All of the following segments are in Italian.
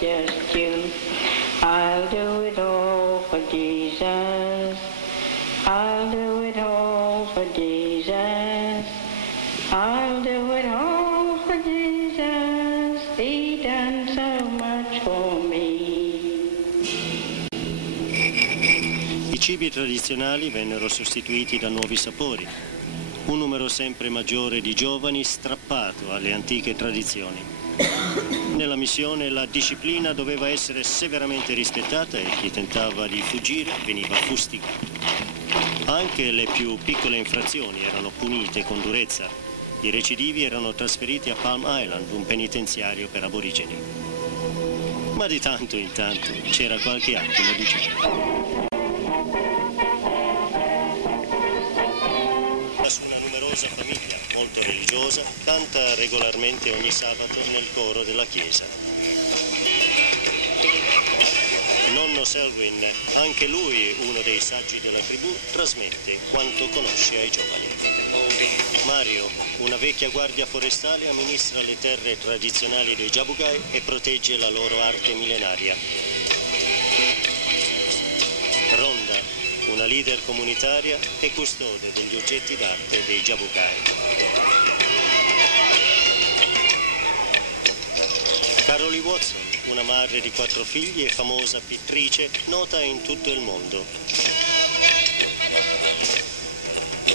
just you. I'll do it all for Jesus. I'll do it all for Jesus. I'll do it all for Jesus. He done so much for me. I cibi tradizionali vennero sostituiti da nuovi sapori. Un numero sempre maggiore di giovani strappato alle antiche tradizioni. Nella missione la disciplina doveva essere severamente rispettata e chi tentava di fuggire veniva fustigato. Anche le più piccole infrazioni erano punite con durezza. I recidivi erano trasferiti a Palm Island, un penitenziario per aborigeni. Ma di tanto in tanto c'era qualche attimo di gioia. Su una numerosa famiglia, molto religiosa, canta regolarmente ogni sabato nel coro della chiesa. Nonno Selwyn, anche lui uno dei saggi della tribù, trasmette quanto conosce ai giovani. Mario, una vecchia guardia forestale, amministra le terre tradizionali dei Jabugai e protegge la loro arte millenaria. Ronda, una leader comunitaria e custode degli oggetti d'arte dei Jabugai. Caroli Watson, una madre di 4 figli e famosa pittrice, nota in tutto il mondo.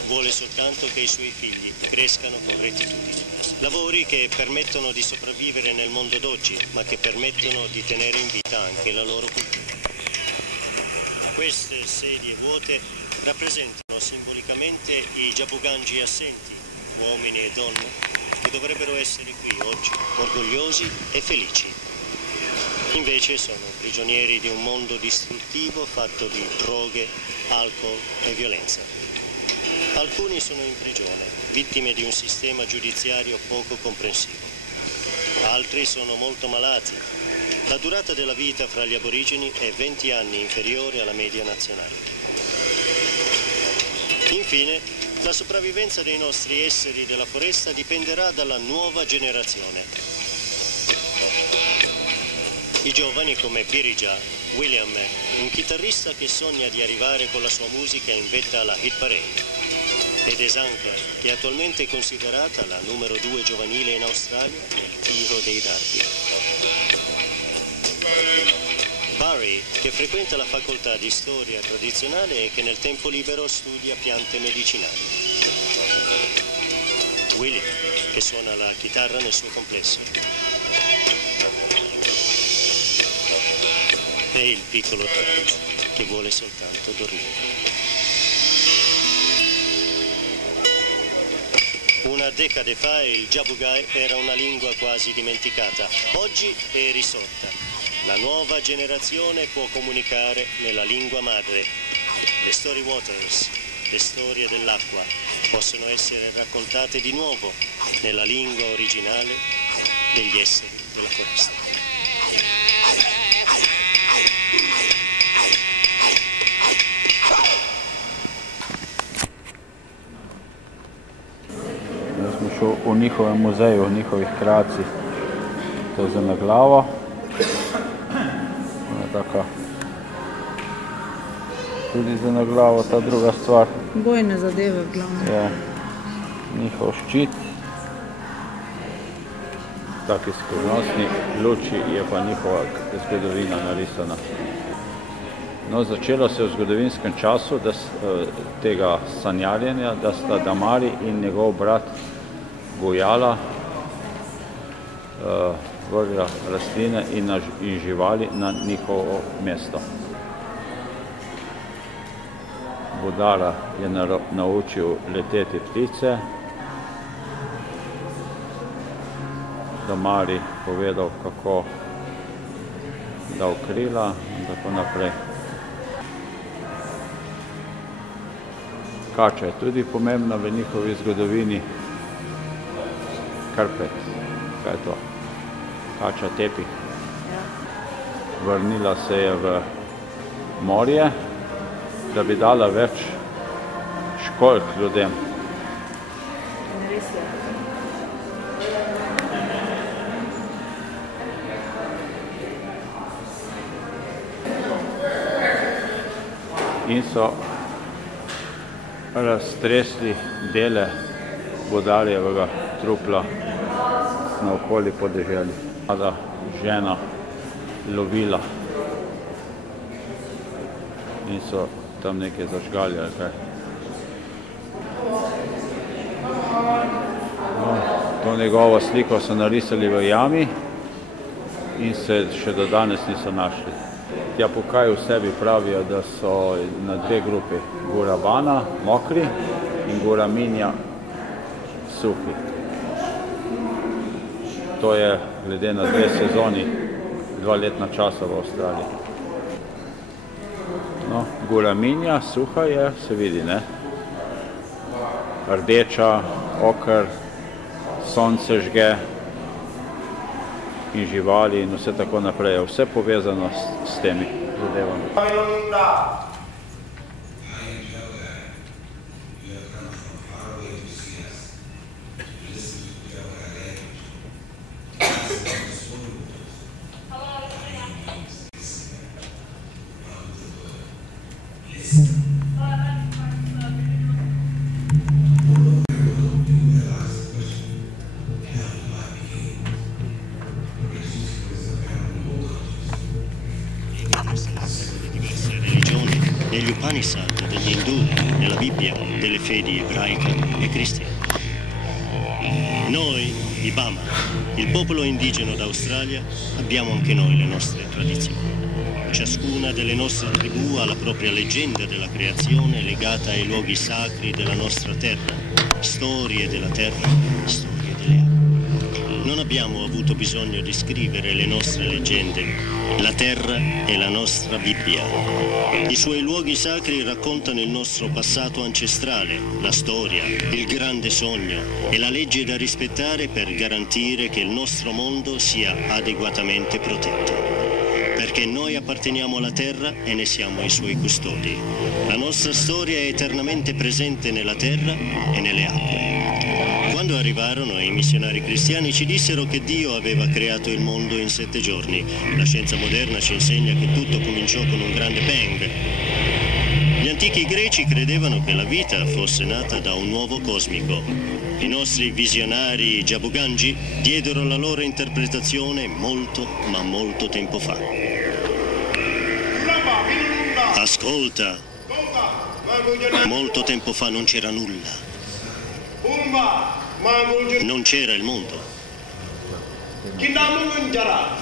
Vuole soltanto che i suoi figli crescano con rettitudine. Lavori che permettono di sopravvivere nel mondo d'oggi, ma che permettono di tenere in vita anche la loro cultura. Queste sedie vuote rappresentano simbolicamente i Jabuganji assenti, uomini e donne, che dovrebbero essere qui oggi, orgogliosi e felici. Invece sono prigionieri di un mondo distruttivo fatto di droghe, alcol e violenza. Alcuni sono in prigione, vittime di un sistema giudiziario poco comprensivo. Altri sono molto malati. La durata della vita fra gli aborigeni è 20 anni inferiore alla media nazionale. Infine, la sopravvivenza dei nostri esseri della foresta dipenderà dalla nuova generazione. I giovani come Birija, William, un chitarrista che sogna di arrivare con la sua musica in vetta alla hit parade, ed Esanka, che attualmente è considerata la numero 2 giovanile in Australia nel tiro dei dardi. Barry, che frequenta la facoltà di storia tradizionale e che nel tempo libero studia piante medicinali. William, che suona la chitarra nel suo complesso. E il piccolo Tom, che vuole soltanto dormire. Una decade fa il Jabugai era una lingua quasi dimenticata. Oggi è risorta. La nuova generazione può comunicare nella lingua madre. Le story waters, le storie dell'acqua, possono essere raccontate di nuovo nella lingua originale degli esseri della foresta. Jaz sem šel v njihovem muzeju, v njihovih kreacij. To je Zemeglava. Taka. Tudi Zemeglava, ta druga stvar. Bojne zadeve v glavnem. Je njihov ščit. Taki skrivnostni luči je pa njihova zgodovina narisana. No, začelo se v zgodovinskem času tega sanjarjenja, da sta Damari in njegov brat Gojala vrgla rastline in živali na njihovo mesto. Budara je naučil leteti ptice, Damari povedal, kako dal krila in tako naprej. Kača je tudi pomembna v njihovi zgodovini. Karpet, kaj je to? Kača tepih. Vrnila se je v morje, da bi dala več školjk ljudem. in so raztresli dele Bodaljevega trupla naokoli podeželju. Mlada žena lovila in so tam nekaj zažgali ali kaj. No, to njegovo sliko so narisali v jami in se še do danes niso našli. Japukaji v sebi pravijo, da so na dve grupi, Gora Bana, mokri, in Gora Minja, suhi. To je glede na dve sezoni, 2 letna časa v Avstraliji. No, Gora Minja, suha je, se vidi, ne? Rdeča, oker, sonce žge in živali in vse tako naprej. Vse povezano s temi zadevami. Negli Upanishad degli Indù, nella Bibbia, delle fedi ebraiche e cristiane. Noi, i Bama, il popolo indigeno d'Australia, abbiamo anche noi le nostre tradizioni. Ciascuna delle nostre tribù ha la propria leggenda della creazione legata ai luoghi sacri della nostra terra, storie della terra, storie delle acque. Non abbiamo avuto bisogno di scrivere le nostre leggende. La terra è la nostra Bibbia. I suoi luoghi sacri raccontano il nostro passato ancestrale, la storia, il grande sogno e la legge da rispettare per garantire che il nostro mondo sia adeguatamente protetto. Perché noi apparteniamo alla terra e ne siamo i suoi custodi. La nostra storia è eternamente presente nella terra e nelle acque. Quando arrivarono i missionari cristiani ci dissero che Dio aveva creato il mondo in 7 giorni. La scienza moderna ci insegna che tutto cominciò con un grande bang. Gli antichi greci credevano che la vita fosse nata da un uovo cosmico. I nostri visionari Jabuganji diedero la loro interpretazione molto, ma molto tempo fa. Ascolta, molto tempo fa non c'era nulla. Non c'era il mondo,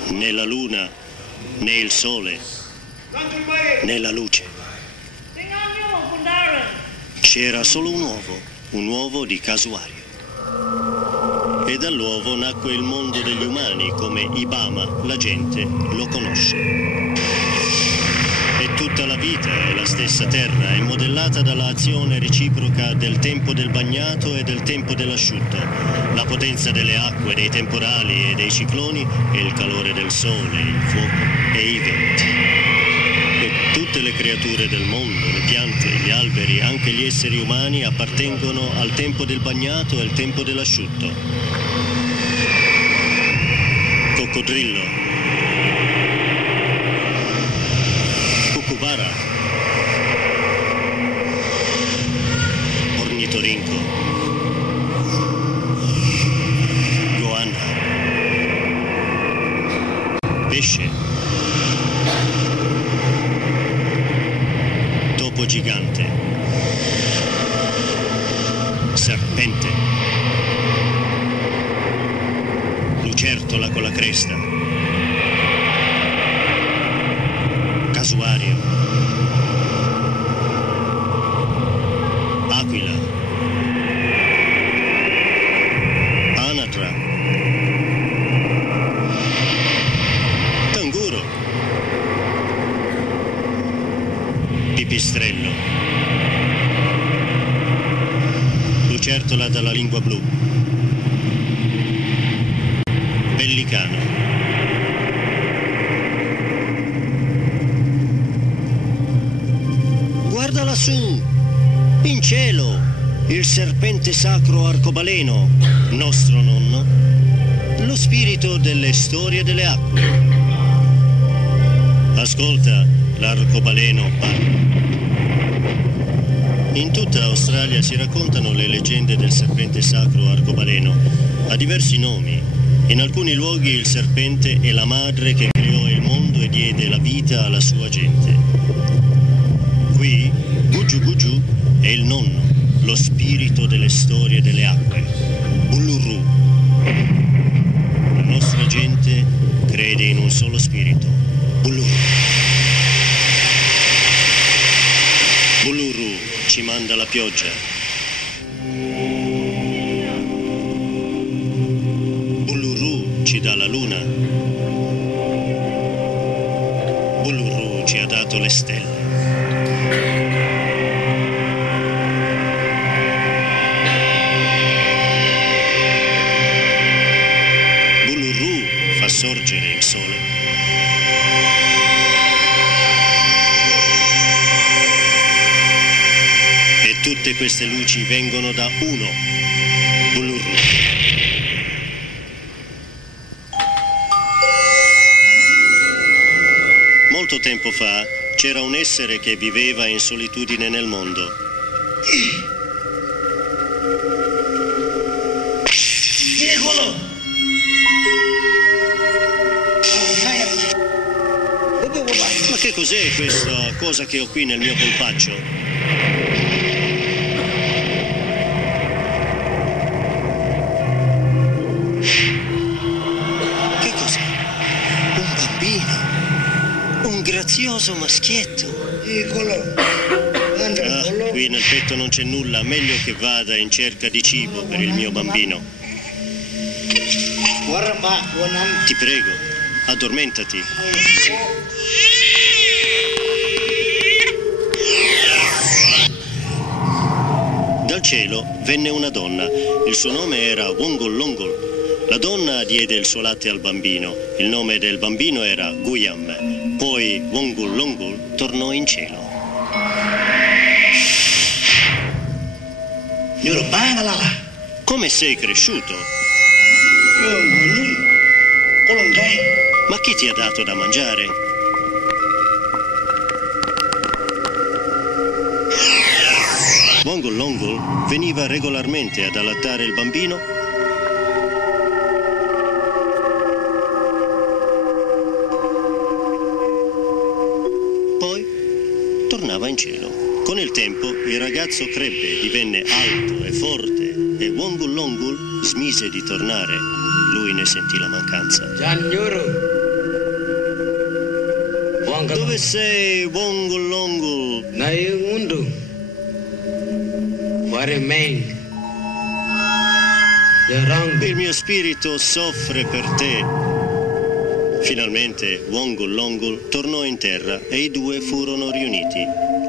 né la luna, né il sole, né la luce. C'era solo un uovo di casuario. E dall'uovo nacque il mondo degli umani come i Bama, la gente, lo conosce. E tutta la vita è la stessa terra, è modellata dall'azione reciproca del tempo del bagnato e del tempo dell'asciutto, la potenza delle acque, dei temporali e dei cicloni e il calore del sole, il fuoco e i venti. E tutte le creature del mondo, le piante, gli alberi, anche gli esseri umani appartengono al tempo del bagnato e al tempo dell'asciutto. Coccodrillo, Cucubara, ornitorinco, goanna, pesce, topo gigante, serpente, lucertola con la cresta, casuario, aquila, anatra, canguro, pipistrello, lucertola dalla lingua blu, pellicano, guarda lassù, in cielo, il serpente sacro arcobaleno, nostro nonno, lo spirito delle storie delle acque. Ascolta, l'arcobaleno parla. In tutta Australia si raccontano le leggende del serpente sacro arcobaleno. Ha diversi nomi. In alcuni luoghi il serpente è la madre che creò il mondo e diede la vita alla sua gente. Qui, Guju Guju è il nonno, lo spirito delle storie delle acque. Uluru. La nostra gente crede in un solo spirito. Uluru. Uluru ci manda la pioggia. Uluru ci dà la luna. Uluru ci ha dato le stelle. Uluru fa sorgere il sole. Tutte queste luci vengono da uno, Uluru. Molto tempo fa c'era un essere che viveva in solitudine nel mondo. Ma che cos'è questa cosa che ho qui nel mio polpaccio? Grazioso maschietto. Qui nel petto non c'è nulla, meglio che vada in cerca di cibo per il mio bambino. Ti prego, addormentati. Dal cielo venne una donna, il suo nome era Wongol Longol. La donna diede il suo latte al bambino, il nome del bambino era Guyam. Poi Wongol Longol tornò in cielo. Come sei cresciuto? Ma chi ti ha dato da mangiare? Wongol Longol veniva regolarmente ad allattare il bambino. Tornava in cielo. Con il tempo il ragazzo crebbe, divenne alto e forte e Wongol Longol smise di tornare. Lui ne sentì la mancanza. Dove sei, Wongol Longol? Il mio spirito soffre per te. Finalmente Wongol Longol tornò in terra e i due furono riuniti.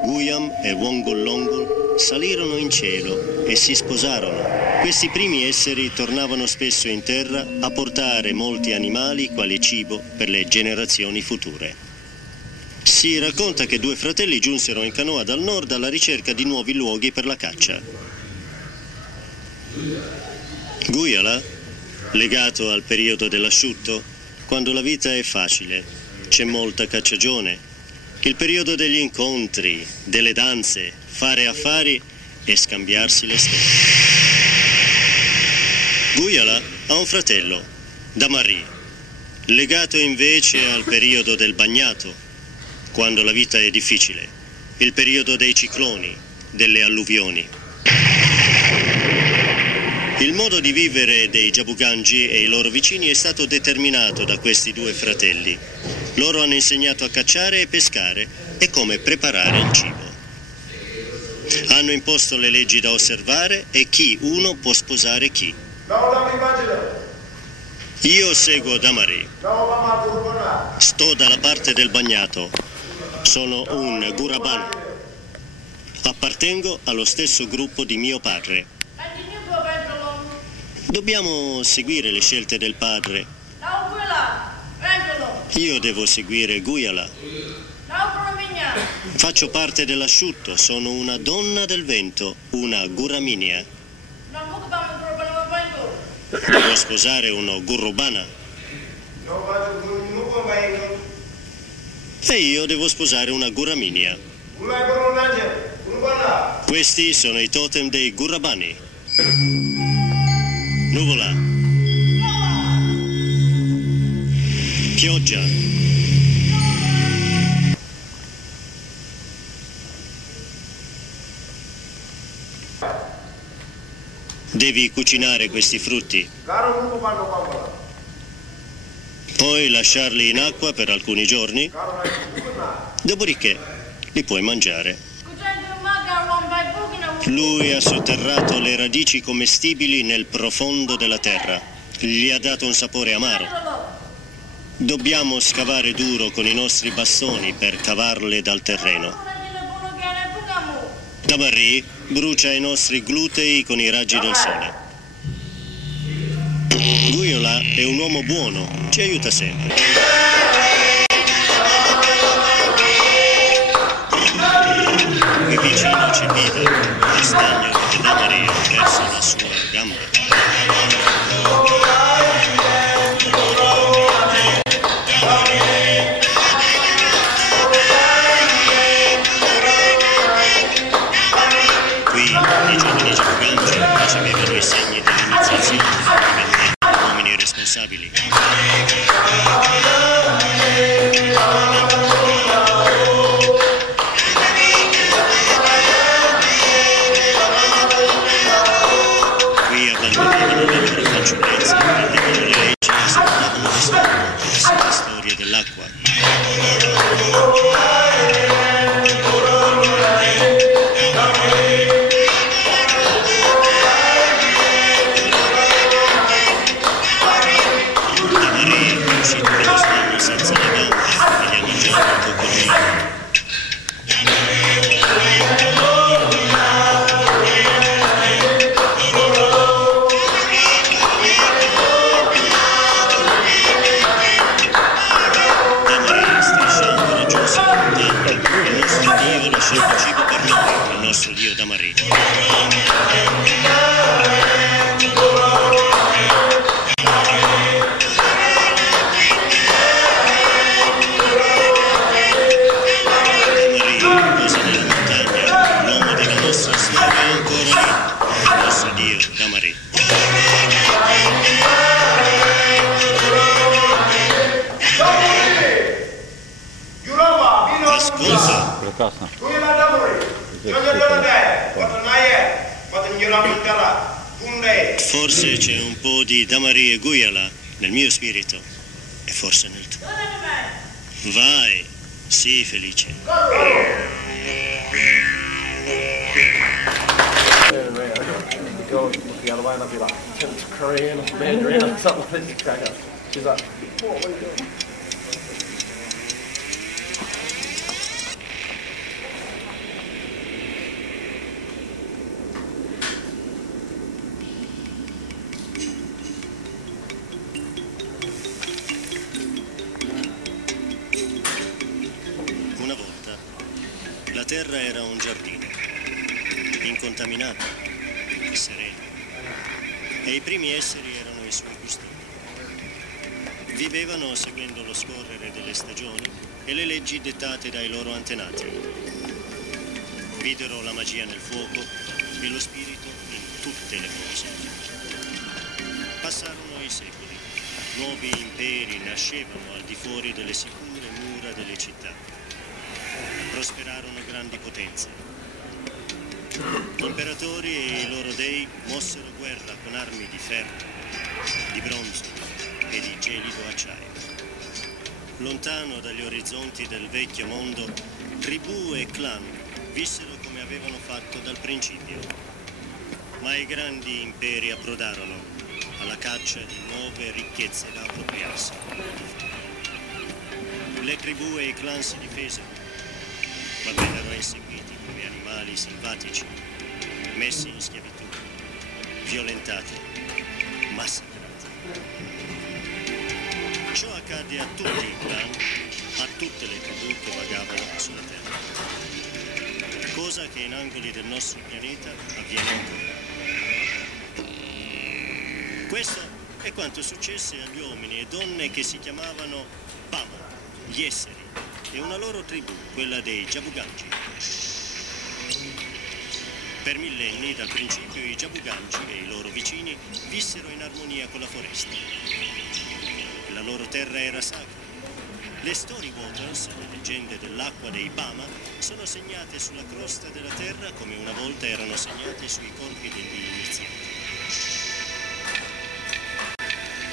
Guyam e Wongol Longol salirono in cielo e si sposarono. Questi primi esseri tornavano spesso in terra a portare molti animali quali cibo per le generazioni future. Si racconta che due fratelli giunsero in canoa dal nord alla ricerca di nuovi luoghi per la caccia. Guyala, legato al periodo dell'asciutto, quando la vita è facile, c'è molta cacciagione. Il periodo degli incontri, delle danze, fare affari e scambiarsi le stelle. Guyala ha un fratello, Damari, legato invece al periodo del bagnato, quando la vita è difficile, il periodo dei cicloni, delle alluvioni. Il modo di vivere dei Jabuganji e i loro vicini è stato determinato da questi due fratelli. Loro hanno insegnato a cacciare e pescare e come preparare il cibo. Hanno imposto le leggi da osservare e chi uno può sposare chi. Io seguo Damari. Sto dalla parte del bagnato. Sono un Guraban. Appartengo allo stesso gruppo di mio padre. Dobbiamo seguire le scelte del padre. Io devo seguire Guyala. Faccio parte dell'asciutto, sono una donna del vento, una Guraminia. Devo sposare uno Gurubana. E io devo sposare una Guraminia. Questi sono i totem dei Gurrabani. Nuvola. Pioggia. Devi cucinare questi frutti. Poi lasciarli in acqua per alcuni giorni. Dopodiché li puoi mangiare. Lui ha sotterrato le radici commestibili nel profondo della terra. Gli ha dato un sapore amaro. Dobbiamo scavare duro con i nostri bastoni per cavarle dal terreno. Tamarri brucia i nostri glutei con i raggi del sole. Guyola è un uomo buono, ci aiuta sempre. Qui vicino c'è Vida, lo stagno che Tamarri ha perso la sua gamba. Qui i giovani giocanti ricevevano i segni dell'iniziazione, diventando uomini responsabili. Qui abbandonavano le loro fanciullezze, prendevano le leggi e esaltavano le storie dell'acqua. Senza le gambe e gli ha mangiato un coccodrillo. Tamarri strisciando raggiunse la montagna. Il nostro Dio lasciò il cibo per noi, il nostro Dio Tamarri. Tamarri. Ascolta. Прекрасно. Forse c'è un po' di Tamarri e Guyola nel mio spirito e forse nel tuo. Vai, sii felice. Go look the other way and I'll be like, Korean or Mandarin or something like this. Crack up. She's like, what are you doing? Una volta la terra era un giardino, incontaminato, sereno, e i primi esseri erano i suoi custodi. Vivevano seguendo lo scorrere delle stagioni e le leggi dettate dai loro antenati. Videro la magia nel fuoco e lo spirito in tutte le cose. Passarono i secoli, nuovi imperi nascevano al di fuori delle sicure mura delle città. Prosperarono grandi potenze. Gli imperatori e i loro dei mossero guerra con armi di ferro, di bronzo e di gelido acciaio. Lontano dagli orizzonti del vecchio mondo, tribù e clan vissero come avevano fatto dal principio. Ma i grandi imperi approdarono alla caccia di nuove ricchezze da appropriarsi. Le tribù e i clan si difesero, ma vennero inseguiti come animali selvatici, messi in schiavitù, violentati, massacrati. Ciò accadde a tutti i clan, a tutte le tribù che vagavano sulla Terra. Cosa che in angoli del nostro pianeta avviene ancora. Questo è quanto successe agli uomini e donne che si chiamavano Pama, gli esseri, e una loro tribù, quella dei Jabuganji. Per millenni, dal principio, i Jabuganji e i loro vicini vissero in armonia con la foresta. La loro terra era sacra. Le story waters, le leggende dell'acqua dei Bama, sono segnate sulla crosta della terra come una volta erano segnate sui corpi degli iniziati.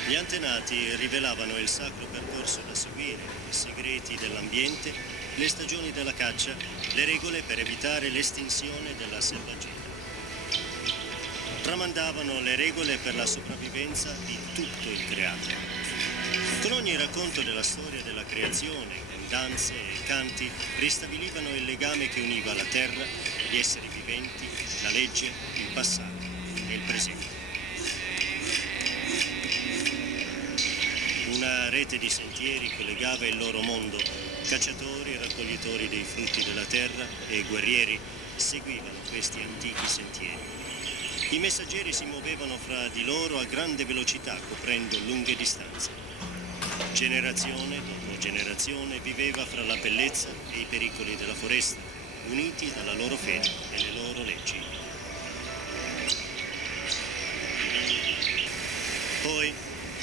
Gli antenati rivelavano il sacro percorso da seguire, i segreti dell'ambiente, le stagioni della caccia, le regole per evitare l'estinzione della selvaggina. Tramandavano le regole per la sopravvivenza di tutto il creato. Con ogni racconto della storia della creazione, con danze e canti, ristabilivano il legame che univa la terra, gli esseri viventi, la legge, il passato e il presente. Una rete di sentieri collegava il loro mondo. Cacciatori, raccoglitori dei frutti della terra e guerrieri seguivano questi antichi sentieri. I messaggeri si muovevano fra di loro a grande velocità, coprendo lunghe distanze. Generazione dopo generazione viveva fra la bellezza e i pericoli della foresta, uniti dalla loro fede e le loro leggi. Poi,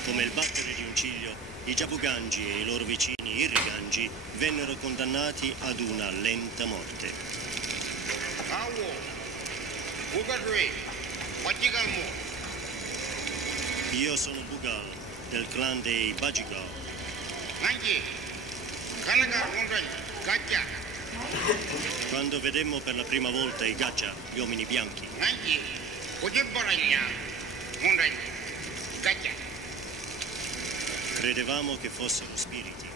come il battere di un ciglio, i Jabuganji e i loro vicini Irriganji vennero condannati ad una lenta morte. Io sono Bugal, del clan dei Bajigal. Quando vedemmo per la prima volta i Gacha, gli uomini bianchi, credevamo che fossero spiriti.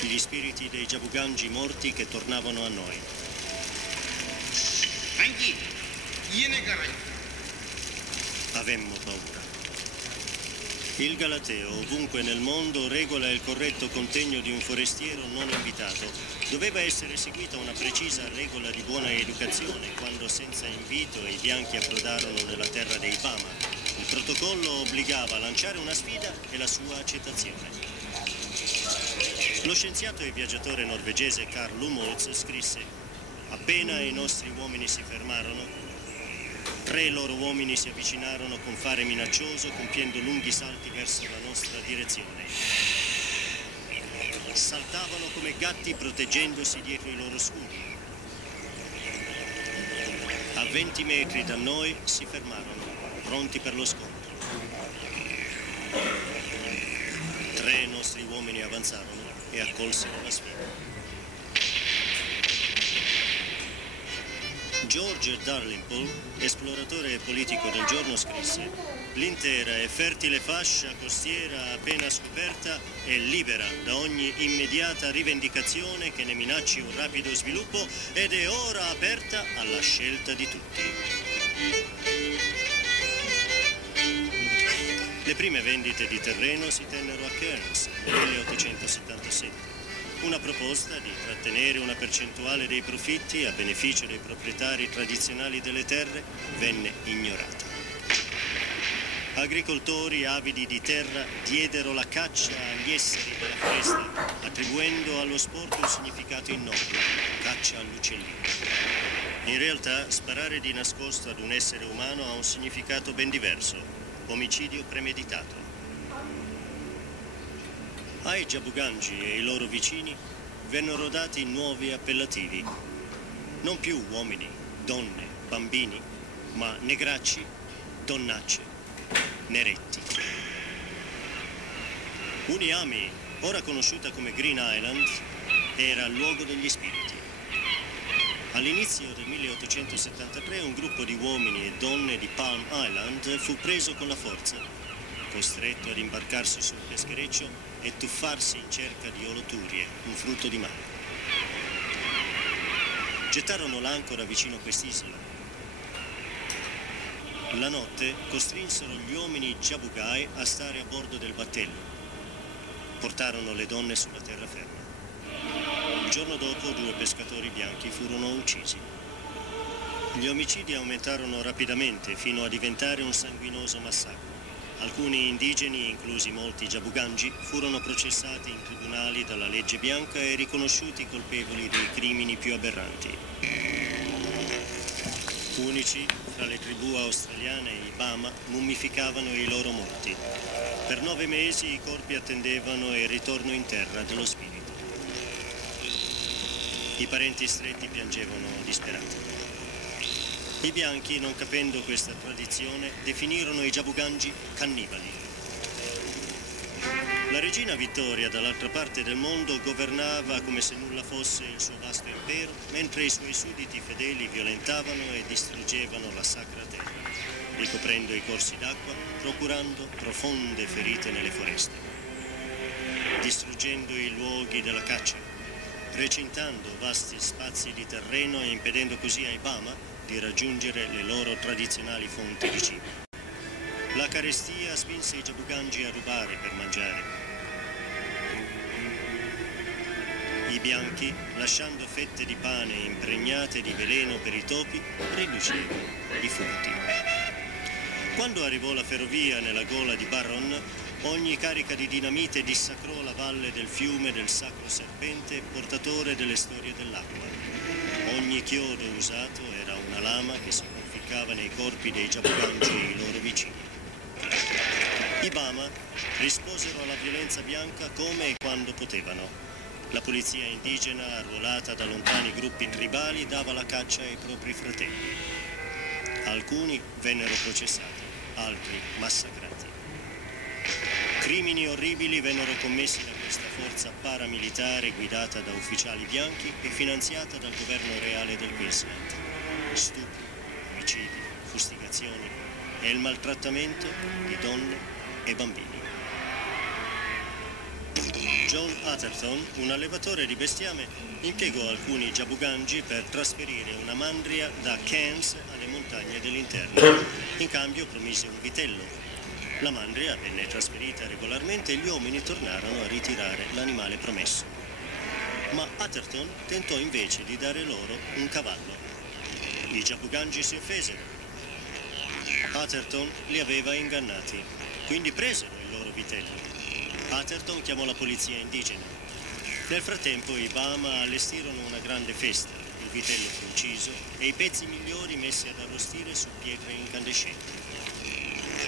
Gli spiriti dei Jabuganji morti che tornavano a noi. Avemmo paura. Il Galateo, ovunque nel mondo, regola il corretto contegno di un forestiero non invitato. Doveva essere seguita una precisa regola di buona educazione quando senza invito i bianchi approdarono nella terra dei Bama. Il protocollo obbligava a lanciare una sfida e la sua accettazione. Lo scienziato e viaggiatore norvegese Carl Lumholtz scrisse: appena i nostri uomini si fermarono, 3 loro uomini si avvicinarono con fare minaccioso, compiendo lunghi salti verso la nostra direzione. Saltavano come gatti proteggendosi dietro i loro scudi. A 20 metri da noi si fermarono, pronti per lo scontro. 3 nostri uomini avanzarono e accolsero la sfida. George Dalrymple, esploratore e politico del giorno, scrisse: l'intera e fertile fascia costiera appena scoperta è libera da ogni immediata rivendicazione che ne minacci un rapido sviluppo ed è ora aperta alla scelta di tutti. Le prime vendite di terreno si tennero a Cairns nel 1877. Una proposta di trattenere una percentuale dei profitti a beneficio dei proprietari tradizionali delle terre venne ignorata. Agricoltori avidi di terra diedero la caccia agli esseri della foresta, attribuendo allo sport un significato innocue, caccia all'uccellino. In realtà, sparare di nascosto ad un essere umano ha un significato ben diverso: omicidio premeditato. Ai Jabuganji e ai loro vicini vennero dati nuovi appellativi. Non più uomini, donne, bambini, ma negracci, donnacce, neretti. Uniami, ora conosciuta come Green Island, era il luogo degli spiriti. All'inizio del 1873 un gruppo di uomini e donne di Palm Island fu preso con la forza, costretto ad imbarcarsi sul peschereccio e tuffarsi in cerca di oloturie, un frutto di mare. Gettarono l'ancora vicino a quest'isola. La notte costrinsero gli uomini Jabugai a stare a bordo del battello. Portarono le donne sulla terraferma. Il giorno dopo 2 pescatori bianchi furono uccisi. Gli omicidi aumentarono rapidamente fino a diventare un sanguinoso massacro. Alcuni indigeni, inclusi molti Jabuganji, furono processati in tribunali dalla legge bianca e riconosciuti colpevoli dei crimini più aberranti. Unici, fra le tribù australiane e i Bama, mummificavano i loro morti. Per 9 mesi i corpi attendevano il ritorno in terra dello spirito. I parenti stretti piangevano disperati. I bianchi, non capendo questa tradizione, definirono i Jabuganji cannibali. La regina Vittoria, dall'altra parte del mondo, governava come se nulla fosse il suo vasto impero, mentre i suoi sudditi fedeli violentavano e distruggevano la sacra terra, ricoprendo i corsi d'acqua, procurando profonde ferite nelle foreste, distruggendo i luoghi della caccia, recintando vasti spazi di terreno e impedendo così ai Bama di raggiungere le loro tradizionali fonti di cibo. La carestia spinse i Jabuganji a rubare per mangiare. I bianchi, lasciando fette di pane impregnate di veleno per i topi, riducevano i furti. Quando arrivò la ferrovia nella gola di Barron, ogni carica di dinamite dissacrò la valle del fiume del Sacro Serpente, portatore delle storie dell'acqua. Ogni chiodo usato era una lama che si conficcava nei corpi dei Jabuganji e i loro vicini. I Bama risposero alla violenza bianca come e quando potevano. La polizia indigena, arruolata da lontani gruppi tribali, dava la caccia ai propri fratelli. Alcuni vennero processati, altri massacrati. Crimini orribili vennero commessi da questa forza paramilitare guidata da ufficiali bianchi e finanziata dal governo reale del Queensland. Stupri, omicidi, fustigazioni e il maltrattamento di donne e bambini. John Atherton, un allevatore di bestiame, impiegò alcuni Jabuganji per trasferire una mandria da Cairns alle montagne dell'interno. In cambio promise un vitello. La mandria venne trasferita regolarmente e gli uomini tornarono a ritirare l'animale promesso. Ma Atherton tentò invece di dare loro un cavallo. I Jabuganji si offesero. Atherton li aveva ingannati, quindi presero il loro vitello. Atherton chiamò la polizia indigena. Nel frattempo i Bama allestirono una grande festa, il vitello fu ucciso e i pezzi migliori messi ad arrostire su pietre incandescenti.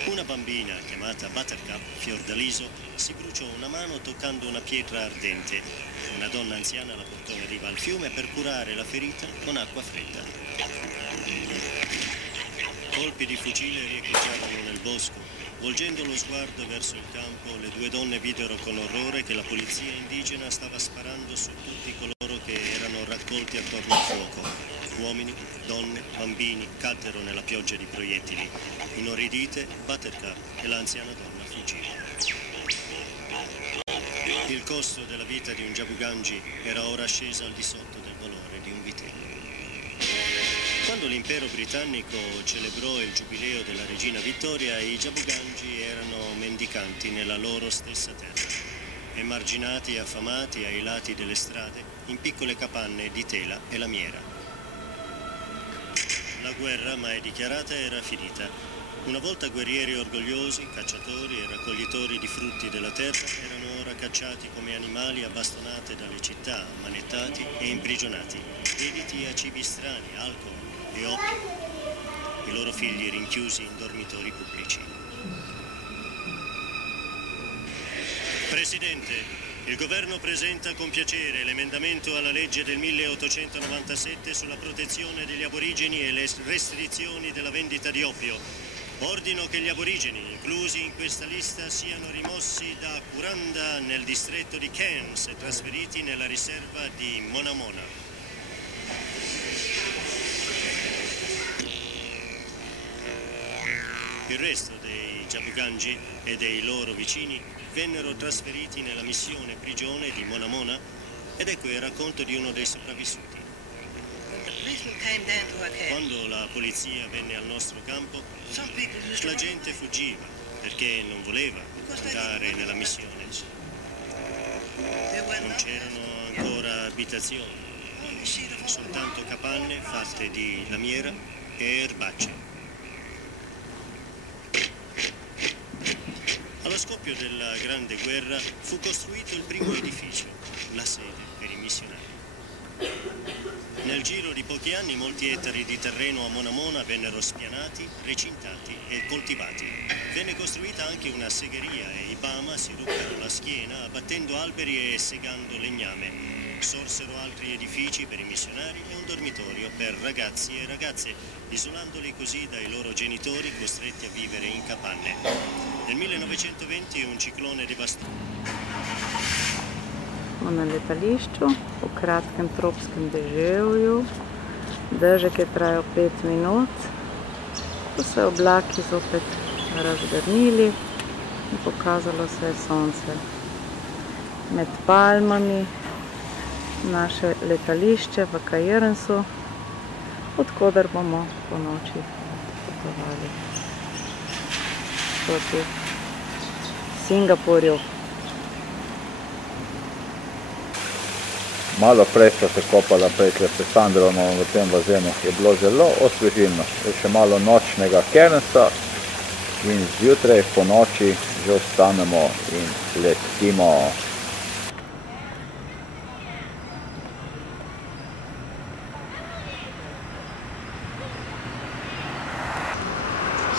Una bambina, chiamata Buttercup, Fiordaliso, si bruciò una mano toccando una pietra ardente. Una donna anziana la portò in riva al fiume per curare la ferita con acqua fredda. Colpi di fucile riecheggiarono nel bosco. Volgendo lo sguardo verso il campo, le due donne videro con orrore che la polizia indigena stava sparando su tutti coloro che erano raccolti attorno al fuoco. Uomini, donne, bambini caddero nella pioggia di proiettili. Inorridite, Buttercup e l'anziana donna fuggirono. Il costo della vita di un Jabuganji era ora sceso al di sotto del valore di un vitello. Quando l'impero britannico celebrò il giubileo della regina Vittoria, i Jabuganji erano mendicanti nella loro stessa terra, emarginati e affamati ai lati delle strade in piccole capanne di tela e lamiera. La guerra, mai dichiarata, era finita. Una volta guerrieri orgogliosi, cacciatori e raccoglitori di frutti della terra, erano ora cacciati come animali a bastonate dalle città, ammanettati e imprigionati, dediti a cibi strani, alcol e oppio, i loro figli rinchiusi in dormitori pubblici. Presidente, il governo presenta con piacere l'emendamento alla legge del 1897 sulla protezione degli aborigeni e le restrizioni della vendita di oppio. Ordino che gli aborigeni, inclusi in questa lista, siano rimossi da Kuranda nel distretto di Cairns e trasferiti nella riserva di Monamona. Il resto dei Jabuganji e dei loro vicini vennero trasferiti nella missione prigione di Monamona ed ecco il racconto di uno dei sopravvissuti. Quando la polizia venne al nostro campo, la gente fuggiva perché non voleva andare nella missione. Non c'erano ancora abitazioni, soltanto capanne fatte di lamiera e erbacce. principio della Grande Guerra fu costruito il primo edificio, la sede per i missionari. Nel giro di pochi anni molti ettari di terreno a Monamona vennero spianati, recintati e coltivati. Venne costruita anche una segheria e i Bama si ruppero la schiena abbattendo alberi e segando legname. Sorsero altri edifici per i missionari e un dormitorio per ragazzi e ragazze, isolandoli così dai loro genitori costretti a vivere in capanne. Nel 1920 un ciclone devastò. Na letališču, v kratkem tropskem deževju, dežek je trajal 5 minut, ko so se oblaki zopet razgrnili in pokazalo se je sonce. Med palmami naše letališče v Cairnsu, odkoder bomo po noči potovali proti Singapurju. Malo prej sta se kopala prijatelja s Sandrom v tem bazenu, je bilo zelo osvežilno. Je še malo nočnega Cairnsa in zjutraj po noči že ostanemo in letimo.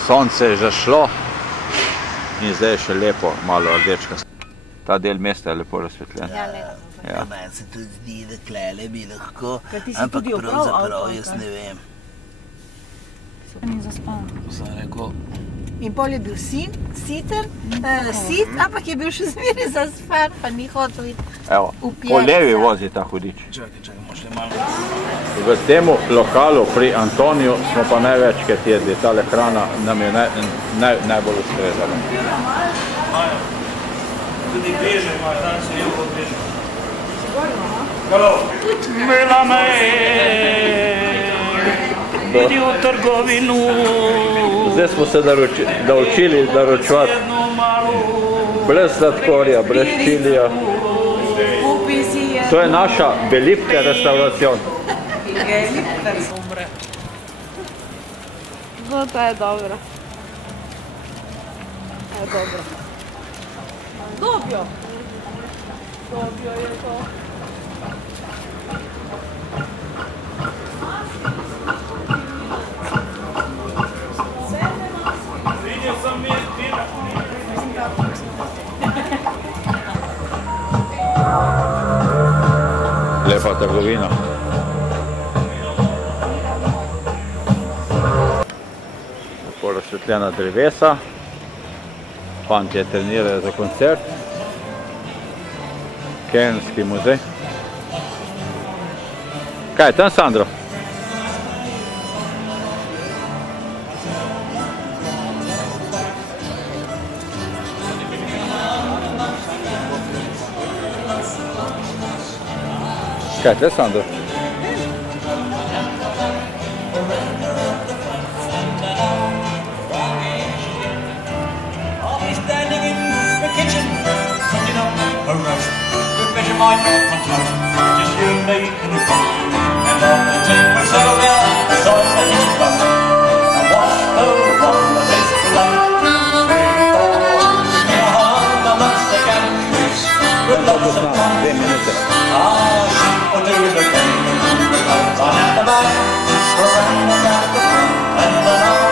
Sonce je zašlo in zdaj je še lepo, malo rdečka. Ta del mesta je lepo razsvetljen. Ja. Meni se tudi zdi, da tlele bi lahko, ampak pravzaprav jaz ne vem. Ni zaspal. Sem rekel, In pol je bil sit, ampak je bil še zmeraj zaspan, pa ni hotel iti. Evo, po levi vozi ta hudič. čakaj, moš le malo. V temu lokalu pri Antoniju smo pa največkrat jedli. Tale hrana nam je najbolj ustrezala. Tudi beže imajo, danes se jel kot beže. Halo. Mila me, idi v trgovinu. Zdaj smo se naučili naročevati brez sladkorja, brez čilija. To je naša velika restauracija. No, to je dobro. To je dobro. Dobjo. Dobjo je to. Vidio sam mi pira. Lepa trgovina. Lepo razsvetljena drevesa. Fantje trenirajo za koncert. Cairnski muzej. Kaj je tam, Sandro? Kaj je tam, Sandro? Standing in the kitchen, cooking up a roast with Vegemite on toast, just you and me and the cook. And on the table we settle down beside the kitchen clock and watch the wonder face below. 3, 4, in a hung amongst the gantries with lots of countries. She will do the thing because I'm at the back, running about the front and the hour.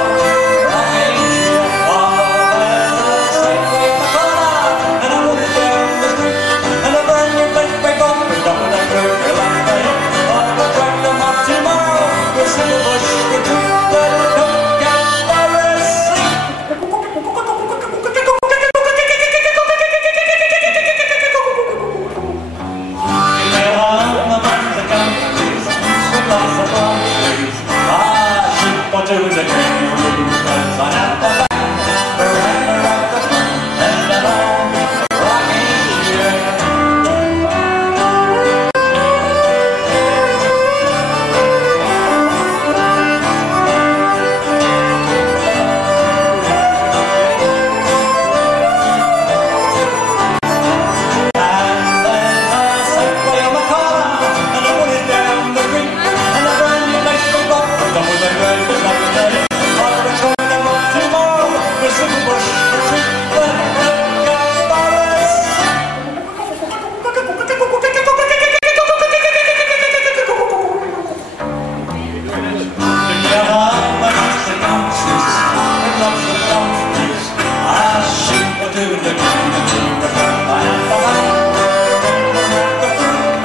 the kangaroo return. I had the man,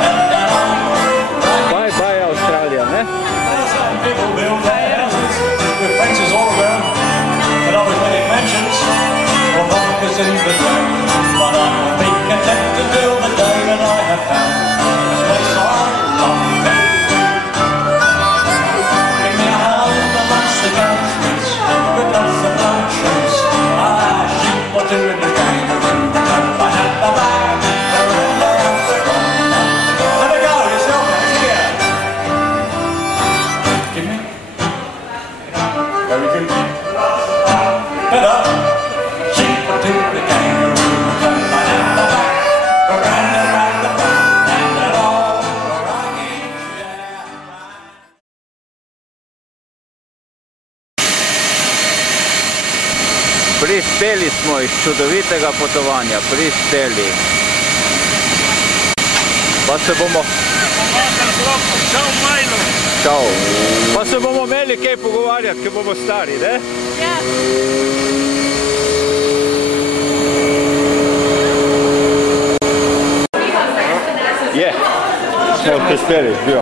and then on. Bye bye Australia, ne? Some people build their houses with fences all around, but I was making mentions of bunkers in the ground. But I will be content to build the day that I have found. The place I love. Give me a hand amongst the countries, because the countries I shoot or two in the kangaroo. I had the bag, the river of the continent. Let me go, yourself, here. Give me. Very good. Get up. Sheep or two the kangaroo. I had the back. Around and round the front. And it all rocking. Prispeli smo iz čudovitega potovanja, prispeli. Pa se bomo... Čau. Pa se bomo imeli kaj pogovarjati, ker bomo stari, ne? Ja. Je. Smo prispeli, bil.